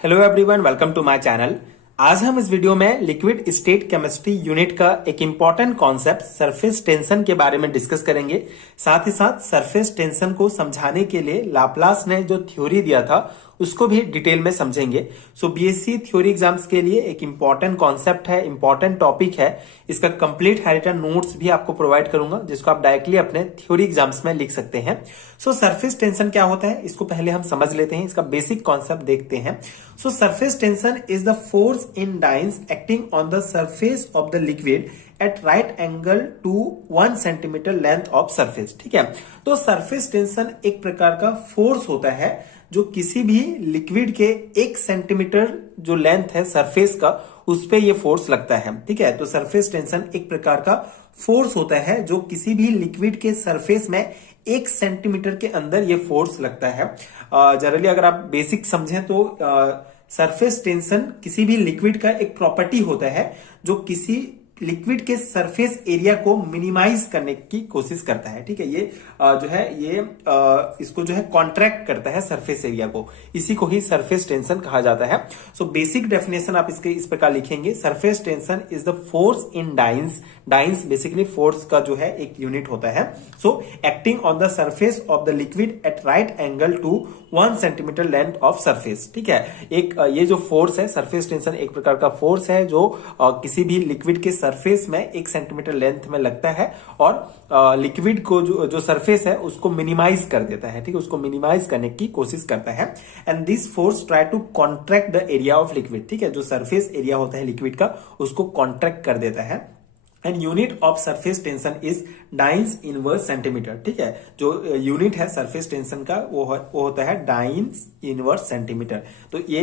Hello everyone, welcome to my channel. आज हम इस वीडियो में लिक्विड स्टेट केमिस्ट्री यूनिट का एक इंपॉर्टेंट कॉन्सेप्ट सरफेस टेंशन के बारे में डिस्कस करेंगे। साथ ही साथ सरफेस टेंशन को समझाने के लिए लाप्लास ने जो थ्योरी दिया था उसको भी डिटेल में समझेंगे। सो बीएससी थ्योरी एग्जाम्स के लिए एक इंपॉर्टेंट कॉन्सेप्ट है, इंपॉर्टेंट टॉपिक है। इसका कंप्लीट हैंडरिटन नोट्स भी आपको प्रोवाइड करूंगा जिसको आप डायरेक्टली अपने थ्योरी एग्जाम्स में लिख सकते हैं। सो सरफेस टेंशन क्या होता है इसको पहले हम समझ लेते हैं, इसका बेसिक कॉन्सेप्ट देखते हैं। So surface tension is the force in dynes acting on the surface of the liquid at right angle to 1 centimetre length of surface. ठीक है, तो सरफेस टेंशन एक प्रकार का फोर्स होता है जो किसी भी लिक्विड के 1 सेंटीमीटर जो लेंथ है सरफेस का उस पे ये फोर्स लगता है। ठीक है, तो सरफेस टेंशन एक प्रकार का फोर्स होता है जो किसी भी लिक्विड के सरफेस में 1 सेंटीमीटर के अंदर ये फोर्स लगता है। जनरली अगर आप बेसिक समझें तो सरफेस टेंशन किसी भी लिक्विड का एक प्रॉपर्टी होता है जो किसी लिक्विड के सरफेस एरिया को मिनिमाइज करने की कोशिश करता है। ठीक है, ये जो है ये इसको जो है कॉन्ट्रैक्ट करता है सरफेस एरिया को, इसी को ही सरफेस टेंशन कहा जाता है। सो बेसिक डेफिनेशन आप इसके इस प्रकार लिखेंगे, surface tension is the force in dynes. Dynes basically force का जो है एक यूनिट होता है। So acting on the surface of the liquid at right angle to 1 centimetre length of surface. ठीक है, एक ये जो फोर्स है सरफेस टेंशन एक प्रकार का फोर्स है जो किसी भी लिक्विड के सरफेस में 1 सेंटीमीटर लेंथ में लगता है और लिक्विड को जो सरफेस है उसको मिनिमाइज कर देता है। ठीक है, उसको मिनिमाइज करने की कोशिश करता है। And this force try to contract the area of liquid. ठीक है, जो सरफेस एरिया होता है लिक्विड का उसको कॉन्ट्रैक्ट कर देता है। And unit of surface tension is dice inverse centimetre. ठीक है, जो यूनिट है सरफेस टेंशन का वो होता है डाइंस इनवर्स सेंटीमीटर। तो ये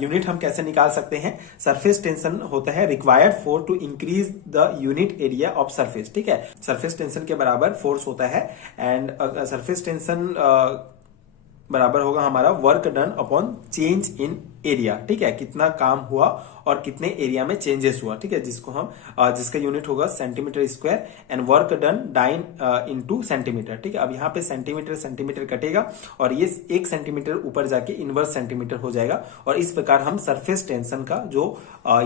यूनिट हम कैसे निकाल सकते हैं, सरफेस टेंशन होता है required force to increase the unit area of surface. ठीक है, सरफेस टेंशन के बराबर फोर्स होता है एंड सरफेस टेंशन बराबर होगा हमारा work done upon change in area. ठीक है, कितना काम हुआ और कितने एरिया में चेंजेस हुआ। ठीक है, जिसको हम जिसका यूनिट होगा centimetre square and work done dyne into centimetre. ठीक है, अब यहाँ पे सेंटीमीटर सेंटीमीटर कटेगा और ये 1 सेंटीमीटर ऊपर जाके इनवर्स सेंटीमीटर हो जाएगा और इस प्रकार हम सरफेस टेंशन का जो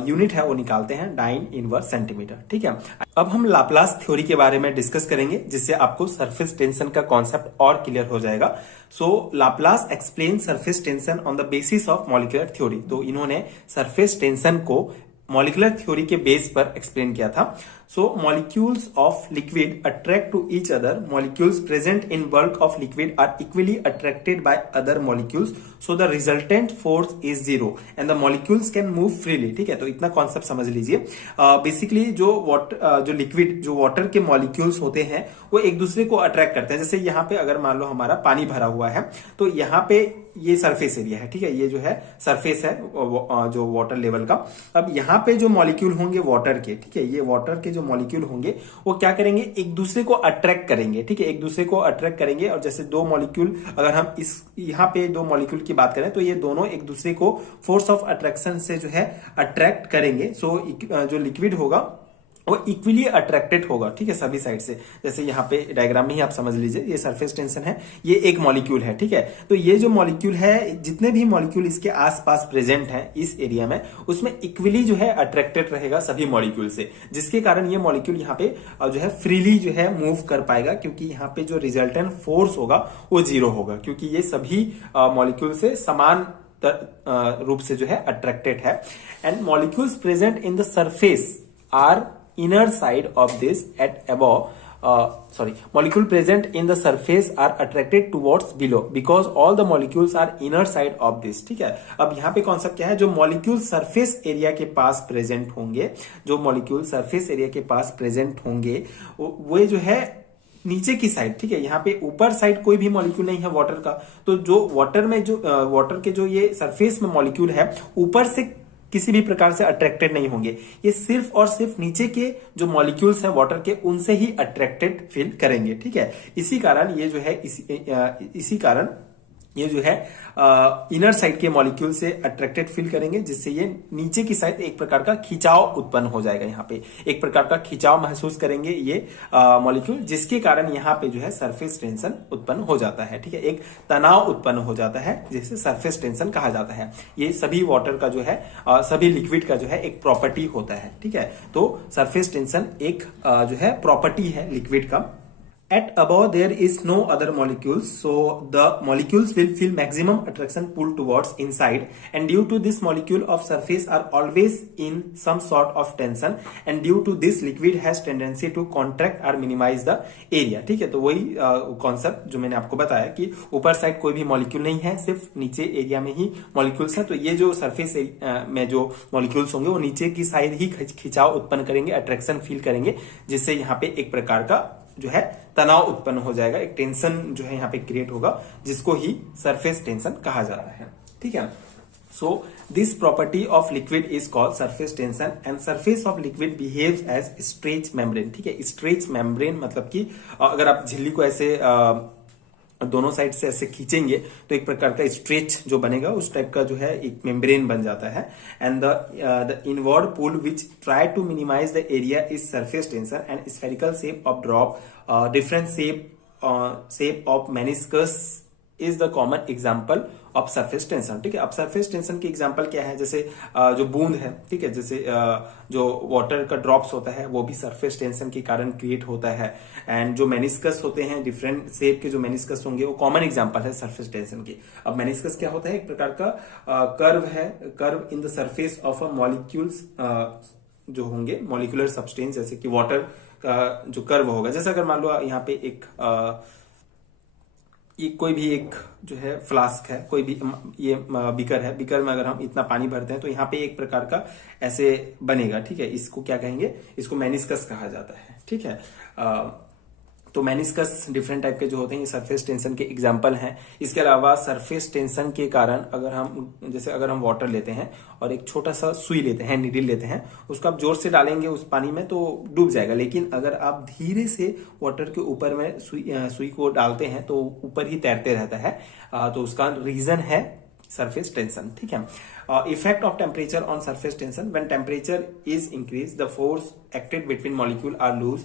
यूनिट है वो निकालते हैं डाइन इनवर्स सेंटीमीटर। ठीक है, अब हम लाप्लास थ्योरी के बारे में डिस्कस करेंगे जिससे आपको सरफेस टेंशन का कॉन्सेप्ट और क्लियर हो जाएगा। So Laplace explain surface tension on the basis of molecular theory. तो इन्होंने सरफेस टेंशन को मॉलिक्यूलर थ्योरी के बेस पर एक्सप्लेन किया था। So molecules of liquid attract to each other. Molecules present in bulk of liquid are equally attracted by other molecules, so the resultant force is 0 and the molecules can move freely. ठीक है, तो इतना concept समझ लीजिए। Basically जो liquid जो water के molecules होते हैं वो एक दूसरे को अट्रैक्ट करते हैं। जैसे यहाँ पे अगर मान लो हमारा पानी भरा हुआ है तो यहाँ पे ये सरफेस एरिया है। ठीक है, ये जो है सरफेस है जो वाटर लेवल का। अब यहाँ पे जो मॉलिक्यूल होंगे वाटर के, ठीक है, ये वाटर के जो मॉलिक्यूल होंगे वो क्या करेंगे, एक दूसरे को अट्रैक्ट करेंगे। ठीक है, एक दूसरे को अट्रैक्ट करेंगे और जैसे 2 मॉलिक्यूल, अगर हम इस यहाँ पे 2 मॉलिक्यूल की बात करें तो ये दोनों एक दूसरे को फोर्स ऑफ अट्रैक्शन से जो है अट्रैक्ट करेंगे। सो जो लिक्विड होगा वो इक्वली अट्रैक्टेड होगा। ठीक है, सभी साइड से। जैसे यहाँ पे डायग्राम में ही आप समझ लीजिए, ये सरफेस टेंशन है, ये एक मॉलिक्यूल है। ठीक है, तो ये जो मॉलिक्यूल है, जितने भी मॉलिक्यूल इसके आसपास प्रेजेंट हैं इस एरिया में, उसमें इक्वली जो है अट्रैक्टेड रहेगा सभी मॉलिक्यूल से, जिसके कारण ये मॉलिक्यूल यहाँ पे जो है फ्रीली जो है मूव कर पाएगा, क्योंकि यहाँ पे जो रिजल्टेंट फोर्स होगा वो 0 होगा, क्योंकि ये सभी मॉलिक्यूल से समान रूप से जो है अट्रैक्टेड है। And molecules present in the surface are inner side of this at above molecule present in the surface are attracted towards below because all the molecules are inner side of this। ठीक है, अब यहाँ पे concept क्या है, जो molecule surface area के पास present होंगे, जो मॉलिक्यूल सरफेस एरिया के पास प्रेजेंट होंगे वो जो है नीचे की साइड। ठीक है, यहाँ पे ऊपर साइड कोई भी मॉलिक्यूल नहीं है वाटर का, तो जो वाटर में जो वाटर के जो ये सरफेस में मॉलिक्यूल है ऊपर से किसी भी प्रकार से अट्रैक्टेड नहीं होंगे, ये सिर्फ और सिर्फ नीचे के जो मॉलिक्यूल्स हैं वाटर के उनसे ही अट्रैक्टेड फील करेंगे। ठीक है, इसी कारण ये जो है इसी कारण ये जो है इनर साइड के मॉलिक्यूल से अट्रैक्टेड फील करेंगे, जिससे ये नीचे की साइड एक प्रकार का खिंचाव उत्पन्न हो जाएगा। यहाँ पे एक प्रकार का खिंचाव महसूस करेंगे ये मॉलिक्यूल, जिसके कारण यहाँ पे जो है सरफेस टेंशन उत्पन्न हो जाता है। ठीक है, एक तनाव उत्पन्न हो जाता है, जिसे सरफेस टेंशन कहा जाता है। ये सभी वाटर का जो है सभी लिक्विड का जो है एक प्रॉपर्टी होता है। ठीक है, तो सरफेस टेंशन एक जो है प्रॉपर्टी है लिक्विड का। At above there is no other molecules, so the molecules will feel maximum attraction pull towards inside, and due to this molecule of surface are always in some sort of tension, and due to this liquid has tendency to contract or minimize the area। ठीक है, तो वही concept जो मैंने आपको बताया कि ऊपर साइड कोई भी मॉलिक्यूल नहीं है, सिर्फ नीचे एरिया में ही मॉलिक्यूल्स हैं। तो ये जो सरफेस में जो मॉलिक्यूल्स होंगे वो नीचे की साइड ही खिंचाव उत्पन्न करेंगे, अट्रैक्शन फील करेंगे, जिससे यहाँ पे एक प्रकार का जो है तनाव उत्पन्न हो जाएगा, एक टेंशन जो है यहाँ पे क्रिएट होगा, जिसको ही सरफेस टेंशन कहा जाता है। ठीक है, so this property of liquid is called surface tension, and surface of liquid behaves as stretch membrane. ठीक है, स्ट्रेच मेम्ब्रेन मतलब कि अगर आप झिल्ली को ऐसे दोनों साइड से ऐसे खींचेंगे तो एक प्रकार का स्ट्रेच जो बनेगा, उस टाइप का जो है एक मेम्ब्रेन बन जाता है। And the inward pull which try to minimise the area is surface tension, and spherical shape of drop, different shape of meniscus is the common example of surface tension. ठीक है, अब सरफेस टेंशन की example क्या है, जैसे जो बूंद है, ठीक है, जैसे जो वाटर का ड्रॉप्स होता है वो भी सरफेस टेंशन के कारण क्रिएट होता है। एंड जो मेनिस्कस होते हैं, डिफरेंट शेप के जो मेनिस्कस होंगे, वो कॉमन एग्जांपल है सरफेस टेंशन की। अब मेनिस्कस क्या होता है, एक प्रकार का कर्व है, curve in the surface of a molecules जो होंगे, मॉलिक्यूलर सब्सटेंस, जैसे कि वाटर का जो कर्व होगा। जैसे अगर मान लो यहाँ पे एक ये कोई भी एक जो है फ्लास्क है, कोई भी ये बीकर है, बीकर में अगर हम इतना पानी भरते हैं तो यहाँ पे एक प्रकार का ऐसे बनेगा। ठीक है, इसको क्या कहेंगे, इसको मेनिस्कस कहा जाता है। ठीक है, तो मेनिस्कस डिफरेंट टाइप के जो होते हैं, ये सरफेस टेंशन के एग्जाम्पल हैं। इसके अलावा सरफेस टेंशन के कारण अगर हम जैसे अगर हम वाटर लेते हैं और एक छोटा सा सुई लेते हैं, नीडल लेते हैं, उसको आप जोर से डालेंगे उस पानी में तो डूब जाएगा, लेकिन अगर आप धीरे से वाटर के ऊपर में सुई को डालते हैं तो ऊपर ही तैरते रहता है। तो उसका रीजन है सरफेस टेंशन। ठीक है, effect of temperature on surface tension, when temperature is increase the force acted between molecule are loose,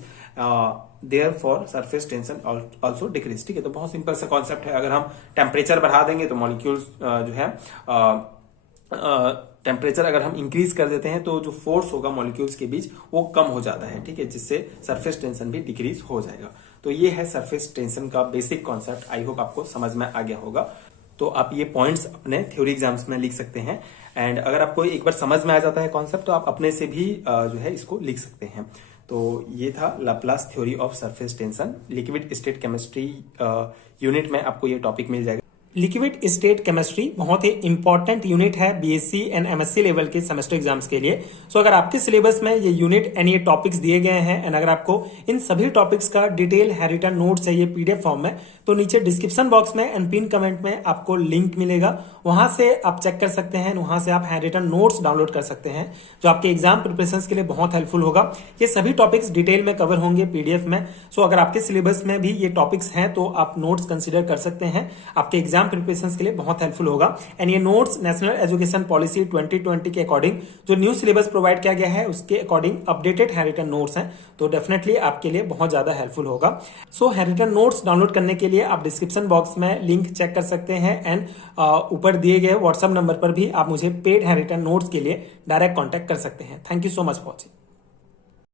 therefore surface tension also decrease. ठीक है, तो बहुत सिंपल सा कॉन्सेप्ट है, अगर हम टेम्परेचर बढ़ा देंगे तो मॉलिक्यूल्स जो है टेम्परेचर अगर हम इंक्रीज कर देते हैं तो जो फोर्स होगा मॉलिक्यूल्स के बीच वो कम हो जाता है। ठीक है, जिससे सरफेस टेंशन भी डिक्रीज हो जाएगा। तो ये है सरफेस टेंशन का बेसिक कॉन्सेप्ट। आई होप आपको समझ में आ गया होगा। तो आप ये पॉइंट्स अपने थ्योरी एग्जाम्स में लिख सकते हैं, एंड अगर आपको एक बार समझ में आ जाता है कॉन्सेप्ट तो आप अपने से भी जो है इसको लिख सकते हैं। तो ये था Laplace theory of surface tension. Liquid state chemistry unit में आपको ये टॉपिक मिल जाएगा। लिक्विड स्टेट केमिस्ट्री बहुत ही इंपॉर्टेंट यूनिट है बीएससी एंड एमएससी लेवल के सेमेस्टर एग्जाम्स के लिए। सो अगर आपके सिलेबस में ये यूनिट एंड ये टॉपिक्स दिए गए हैं, एंड अगर आपको इन सभी टॉपिक्स का डिटेल है रिटन नोट चाहिए पीडीएफ फॉर्म में, तो नीचे डिस्क्रिप्शन बॉक्स में एंड पिन कमेंट में आपको लिंक मिलेगा, वहां से आप चेक कर सकते हैं, वहां से आप हैंड रिटन नोट्स डाउनलोड कर सकते हैं, जो आपके एग्जाम प्रिपरेशन के लिए बहुत हेल्पफुल होगा। ये सभी टॉपिक्स डिटेल में कवर होंगे पीडीएफ में। सो अगर आपके सिलेबस में भी ये टॉपिक्स हैं तो आप नोट्स कंसिडर कर सकते हैं, आपके एग्जाम प्रिपरेशन के लिए बहुत हेल्पफुल होगा। एंड ये नोट्स नेशनल एजुकेशन पॉलिसी 2020 के अकॉर्डिंग जो न्यू सिलेबस प्रोवाइड किया गया है उसके according updated handwritten notes हैं, तो डेफिनेटली आपके लिए बहुत ज्यादा हेल्पफुल होगा। सो हैंड रिटन नोट्स डाउनलोड करने के लिए आप डिस्क्रिप्शन बॉक्स में लिंक चेक कर सकते हैं, एंड ऊपर दिए गए व्हाट्सएप नंबर पर भी आप मुझे पेड हैंड रिटन नोट्स के लिए डायरेक्ट कॉन्टैक्ट कर सकते हैं। Thank you so much for watching.